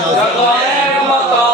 জজমের মতো।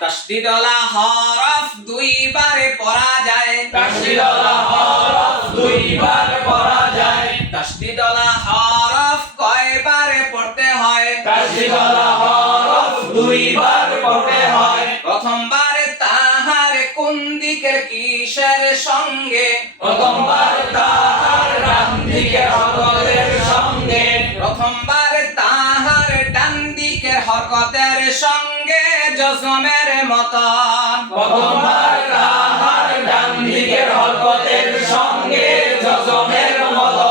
তাসদীদওয়ালা হরফ দুইবারে পড়া যায়। তাসদীদওয়ালা হরফ দুইবার পড়া যায়। তাসদীদওয়ালা হরফ কয়বারে পড়তে হয়? তাসদীদওয়ালা হরফ দুইবার পড়তে হয়। প্রথমবারে তাহার কোন দিকের কিসের সঙ্গে? প্রথমবার তাহার ডান দিকের হরকতের সঙ্গে। প্রথমবার তাহার ডান দিকের হরকতের সঙ্গে জজমের মতন। প্রথমবার তাহার ডান দিকের হরকতের সঙ্গে জজমের মতো।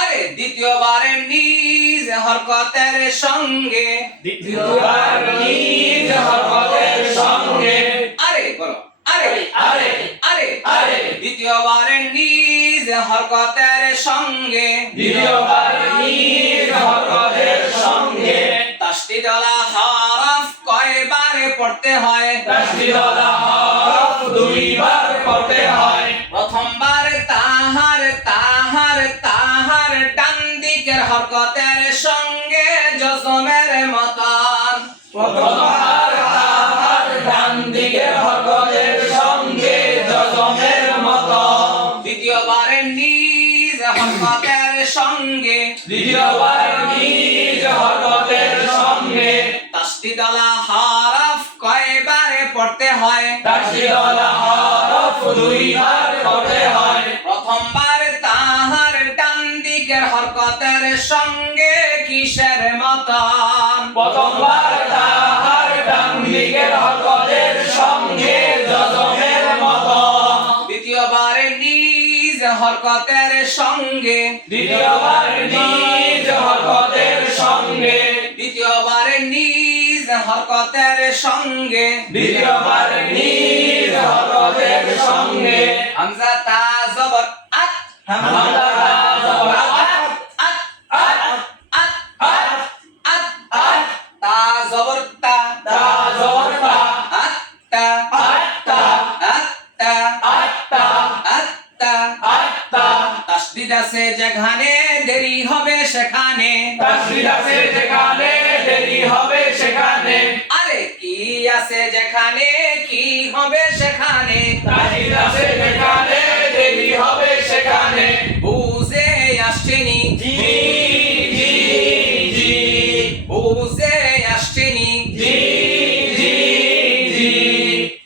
আরে দ্বিতীয়বারে নিজ হরকতের সঙ্গে। দ্বিতীয়বার নিজ হরকতের সঙ্গে। আরে বলো আরে আরে আরে আরে দ্বিতীয়বারে নিজ হরকতের সঙ্গে। দ্বিতীয়বার নিজ হরকতের সঙ্গে। তাসদীদওয়ালা হরফ কয়বারে পড়তে হয়? তাসদীদওয়ালা হরফ দুইবার পড়তে হয়। প্রথমবার তাহার ডান দিকের হরকতের সঙ্গে জজমের মতন। প্রথমবার তাহার ডান দিকের হরকতের সঙ্গে জজমের মতো। দ্বিতীয়বারে নিজ হরকতের সঙ্গে। দ্বিতীয়বার নিজ হরকতের সঙ্গে। তাসদীদওয়ালা হরফ কয়বারে পড়তে হয়? তাসদীদওয়ালা হরফ দুইবার পড়তে হয়। প্রথমবার তাহার ডান দিকের হরকতের সঙ্গে কিসের মতন? প্রথমবার তাহার ডান দিকের হরকতের সঙ্গে জজমের মতো। দ্বিতীয়বারে নিজ হরকতের সঙ্গে। দ্বিতীয়বার নিজ হরকতের সঙ্গে। দ্বিতীয়বারে নিজ হরকতের সঙ্গে। দ্বিতীয়বার নিজ হরকতের সঙ্গে। হামজা তা জবর আত। হামজা তা জবর আত। আত আত আত আত আত আত। তা জবর তা। তা জবর তা। আত তা আত্তা আত তা আত্তা আত তা। আত্তা। তাসদীদ আছে যেখানে দেরি হবে সেখানে। তাসদীদ আছে যেখানে দেরি হবে সেখানে। আরে কি আছে যেখানে কি হবে সেখানে। তাসদীদ আছে